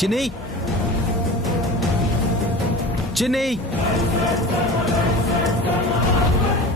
చిన్ని చిన్ని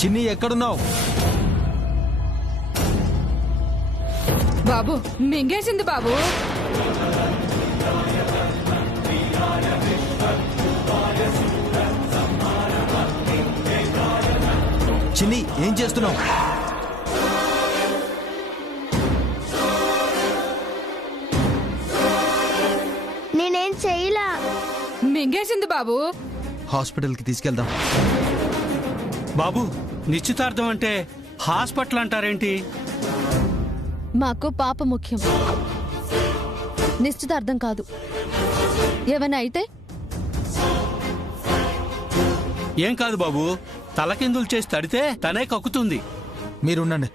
చిన్ని ఎక్కడున్నావు? బాబు మింగేసింది బాబు. చిన్ని ఏం చేస్తున్నావు? నేనేం చెయ్యలా. మింగేసింది బాబు. హాస్పిటల్కి తీసుకెళ్దాం. బాబు నిశ్చితార్థం అంటే హాస్పిటల్ అంటారేంటి? మాకు పాప ముఖ్యం, నిశ్చితార్థం కాదు. ఏమైనా అయితే ఏం కాదు బాబు, తలకిందులు చేసి తడితే తనే కక్కుతుంది. మీరుండండి.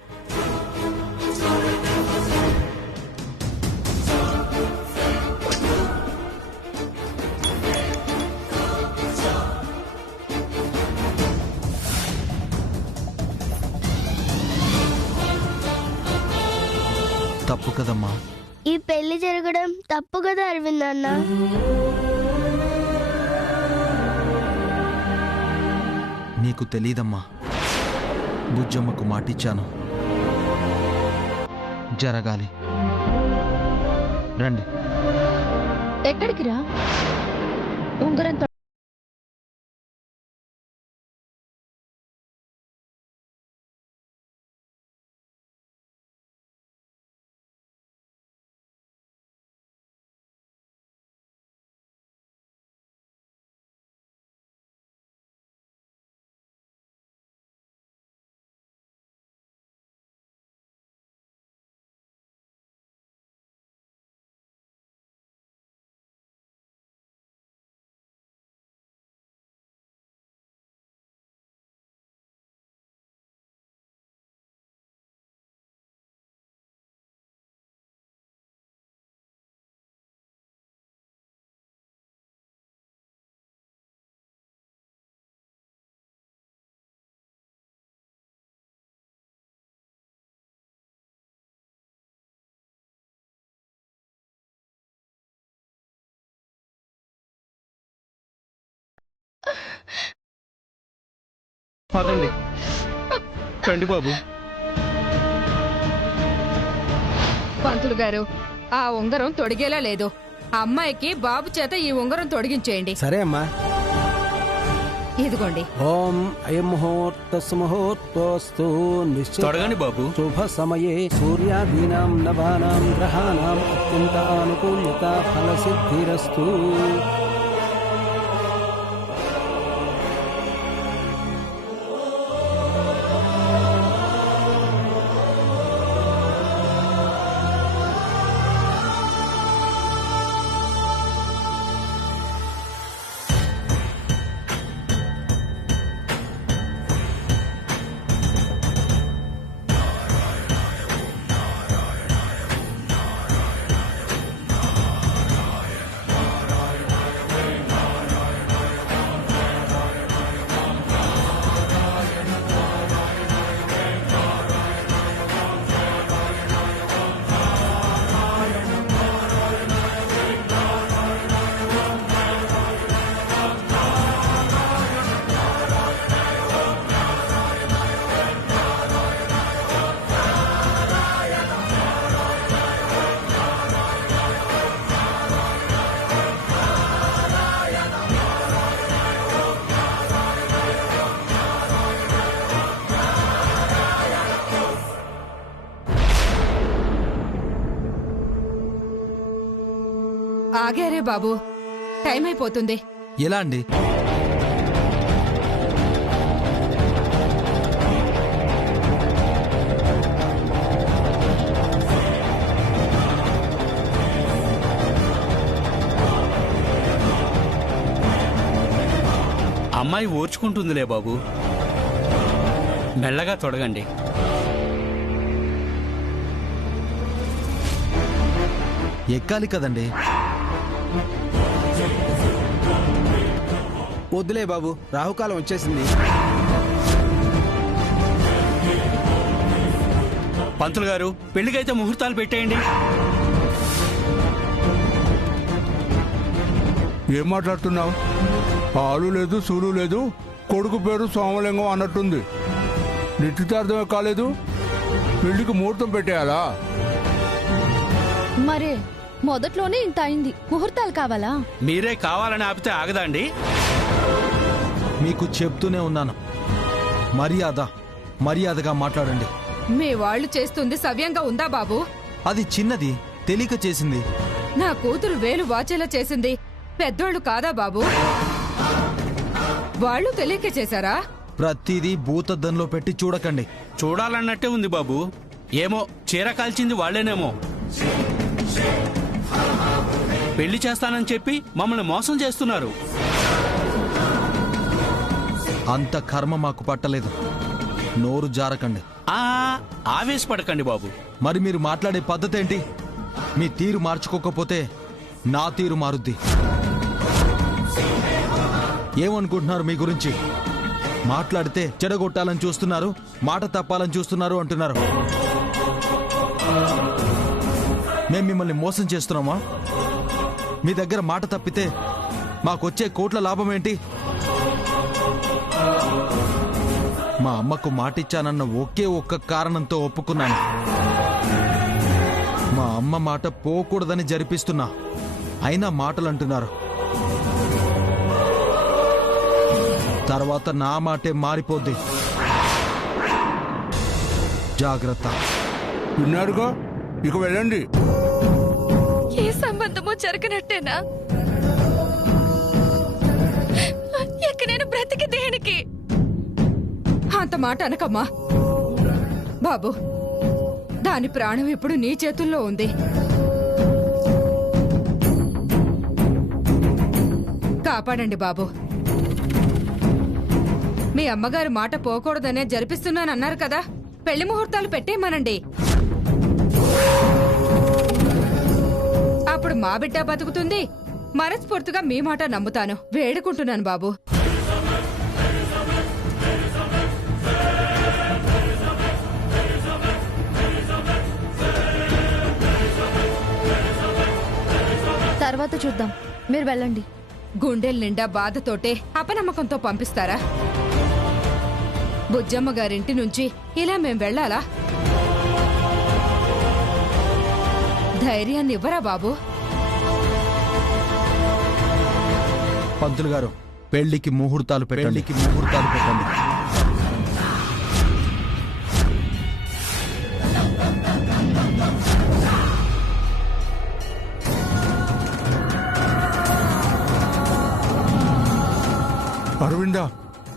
తప్పు కదమ్మా. ఈ పెళ్లి జరగడం తప్పు కదా అరవింద్ అన్న. నీకు తెలీదమ్మా, బుజ్జమ్మకు మాటిచ్చాను, జరగాలి. రండి. ఎక్కడికి రా? ఉంగరం పదండి, రండి బాబు. పంతులు గారు, ఆ ఉంగరం తొడిగేలా లేదు. అమ్మాయికి బాబు చేత ఈ ఉంగరం తొడిగించేయండి. సరే అమ్మా. ఇదిగోండి. ఓం అయం ముహూర్త సుముహూర్తోస్తు తొడగండి బాబు. శుభ సమయే సూర్యాదీనాం నవానాం గ్రహాణాం అత్యంత అనుకూల్యత ఫలసిద్ధిరస్తు. ఆగారే బాబు, టైం అయిపోతుంది. ఎలా అండి? అమ్మాయి ఓర్చుకుంటుందిలే బాబు, మెల్లగా తొడగండి. ఎక్కాలి కదండి. వద్దులే బాబు, రాహుకాలం వచ్చేసింది. పంతులు గారు, పెళ్లికైతే ముహూర్తాలు పెట్టేయండి. ఏం మాట్లాడుతున్నావు? ఆలు లేదు, సూలు లేదు, కొడుకు పేరు సోమలింగం అన్నట్టుంది. నిశ్చితార్థమే కాలేదు, పెళ్లికి ముహూర్తం పెట్టేయాలా? మరే మొదట్లోనే ఇంత అయింది, ముహూర్తాలు కావాలా? మీరే కావాలని ఆపితే ఆగదా అండి? మీకు చెప్తూనే ఉన్నాను, మర్యాదగా మాట్లాడండి. మీ వాళ్ళు చేస్తుంది సవ్యంగా ఉందా బాబు? అది చిన్నది, తెలియక చేసింది. నా కూతురు వేలు వాచేలా చేసింది పెద్దోళ్ళు కాదా బాబు? వాళ్ళు తెలియక చేశారా? ప్రతిదీ భూతద్దంలో పెట్టి చూడకండి. చూడాలన్నట్టే ఉంది బాబు. ఏమో చీర కాల్చింది వాళ్లేనేమో. పెళ్లి చేస్తానని చెప్పి మమ్మల్ని మోసం చేస్తున్నారు. అంత కర్మ మాకు పట్టలేదు. నోరు జారకండి. ఆవేశపడకండి బాబు. మరి మీరు మాట్లాడే పద్ధతి ఏంటి? మీ తీరు మార్చుకోకపోతే నా తీరు మారుద్ది. ఏమనుకుంటున్నారు మీ గురించి? మాట్లాడితే చెడగొట్టాలని చూస్తున్నారు, మాట తప్పాలని చూస్తున్నారు అంటున్నారు. మేం మిమ్మల్ని మోసం చేస్తున్నామా? మీ దగ్గర మాట తప్పితే మాకొచ్చే కోట్ల లాభం ఏంటి? మా అమ్మకు మాటిచ్చానన్న ఒకే ఒక్క కారణంతో ఒప్పుకున్నాను. మా అమ్మ మాట పోకూడదని జరిపిస్తున్నా, అయినా మాటలు అంటున్నారు. తర్వాత నా మాటే మారిపోద్ది. జాగ్రత్త. విన్నారుగా, ఇక వెళ్ళండి. ఏ సంబంధమో జరగనట్టేనా? ఇక నేను బ్రతికి దేనికి? అంత మాట అనకమ్మా బాబు. దాని ప్రాణం ఇప్పుడు నీ చేతుల్లో ఉంది. కాపాడండి బాబు. మీ అమ్మగారు మాట పోకూడదనే జరిపిస్తున్నానన్నారు కదా, పెళ్లి ముహూర్తాలు పెట్టేయమనండి. అప్పుడు మా బిడ్డ బతుకుతుంది. మనస్ఫూర్తిగా మీ మాట నమ్ముతాను. వేడుకుంటున్నాను బాబు. తర్వాత చూద్దాం, మీరు వెళ్ళండి. గుండెల నిండా బాధతోటే అపనమ్మకంతో పంపిస్తారా? బుజ్జమ్మ గారింటి నుంచి ఇలా మేం వెళ్ళాలా? ధైర్యాన్ని ఇవ్వరా బాబు? పంతులు గారు, పెళ్లికి ముహూర్తాలు పెట్టండి. అరవిందా,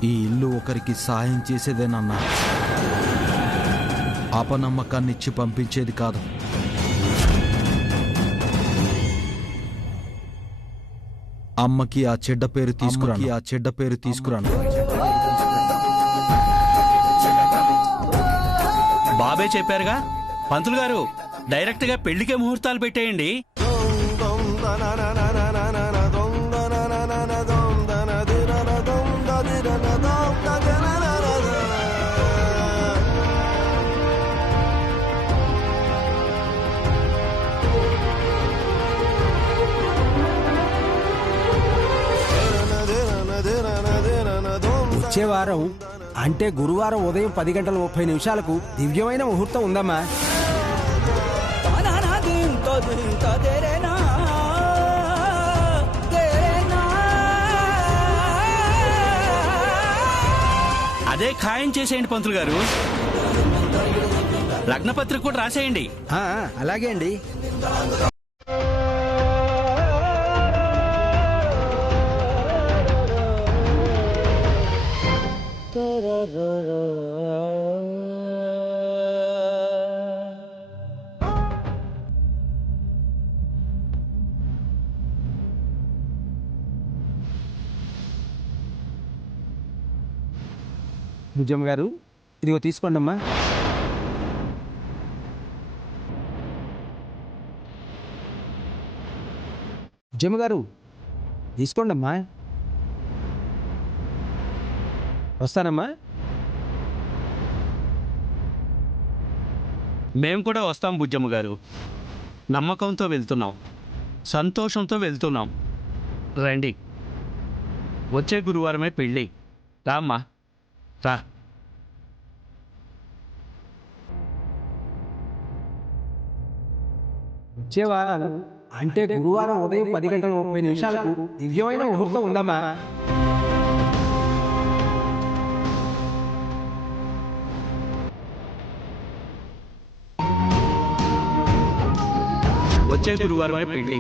ఈ ఇల్లు ఒకరికి సాయం చేసేదేనన్నా, అపనమ్మకాన్నిచ్చి పంపించేది కాదు. అమ్మకి ఆ చెడ్డ పేరు తీసుకురాను. బాబే చెప్పారుగా పంతులు గారు, డైరెక్ట్ గా పెళ్లికే ముహూర్తాలు పెట్టేయండి. వచ్చే వారం అంటే గురువారం ఉదయం 10:30 దివ్యమైన ముహూర్తం ఉందమ్మా. అదే ఖాయం చేసేయండి పంతులు గారు. లగ్నపత్రిక కూడా రాసేయండి. అలాగే అండి. భుజమ్మ గారు, ఇదిగో తీసుకోండి అమ్మా. భుజమ్మ గారు, తీసుకోండి అమ్మా. వస్తానమ్మా. మేము కూడా వస్తాం బుజ్జమ్మ గారు. నమ్మకంతో వెళ్తున్నాం, సంతోషంతో వెళ్తున్నాం. రండి. వచ్చే గురువారమే పెళ్ళి. రామ్మా రా. వచ్చేవా అంటే గురువారం ఉదయం 10:30 దివ్యమైన ముహూర్తం ఉందమ్మా. వచ్చే గురువారమే పెళ్ళి.